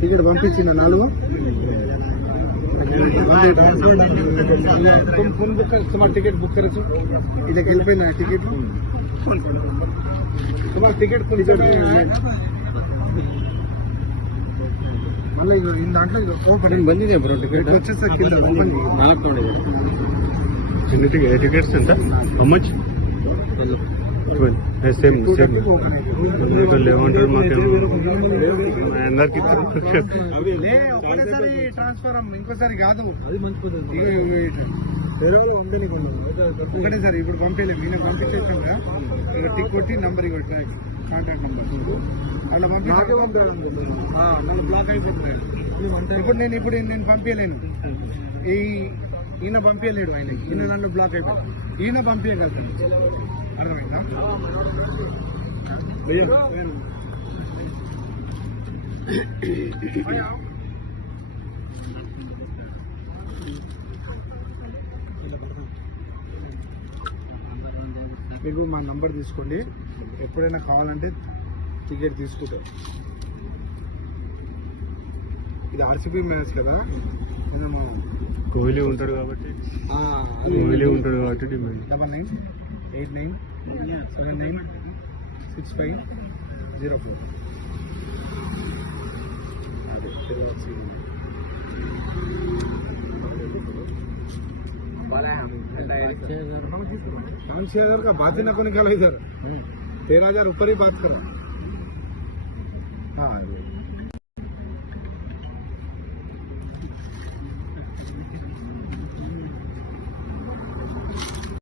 Ticket पंपिंచిన 4 तुम phone book कर तुम्हारा टिकट बुक करे इधर వెళ్ళిపోయినా టికెట్ तुम्हारा टिकट खुद మళ్ళీ ఈ దాంట్లో ఓపెన్ బంద్ బ్రో టికెట్ వచ్చేసా కింద ఓపెన్ టికెట్స్ ఎంత హౌ మచ్ సేమ్ సేమ్ లేవంటారు మాకు అందరికి ఒకటేసారి ట్రాన్స్ఫర్ ఇంకోసారి కాదు ఒకటేసారి ఇప్పుడు పంపించలేదు నేను పంపించేసాక ఇక టిక్ కొట్టి నంబర్ ఇక కాంటాక్ట్ నంబర్ అలా పంపించాక బ్లాక్ అయిపోతున్నాడు ఇప్పుడు నేను పంపించలేను ఈయన పంపించలేడు ఆయన ఈయన దాంట్లో బ్లాక్ అయిపోయింది ఈయన పంపించగలుగుతాను అర్థమైందా మీకు మా నంబర్ తీసుకోండి ఎప్పుడైనా కావాలంటే టికెట్ తీసుకుంటారు ఇది ఆర్సీబీ మ్యాచ్ కదా కోహ్లీ ఉంటాడు కాబట్టి డిమాండ్ 9989796504 5,000 का बात ही ना को निकालो इधर 13,000 ऊपर ही बात करो। हाँ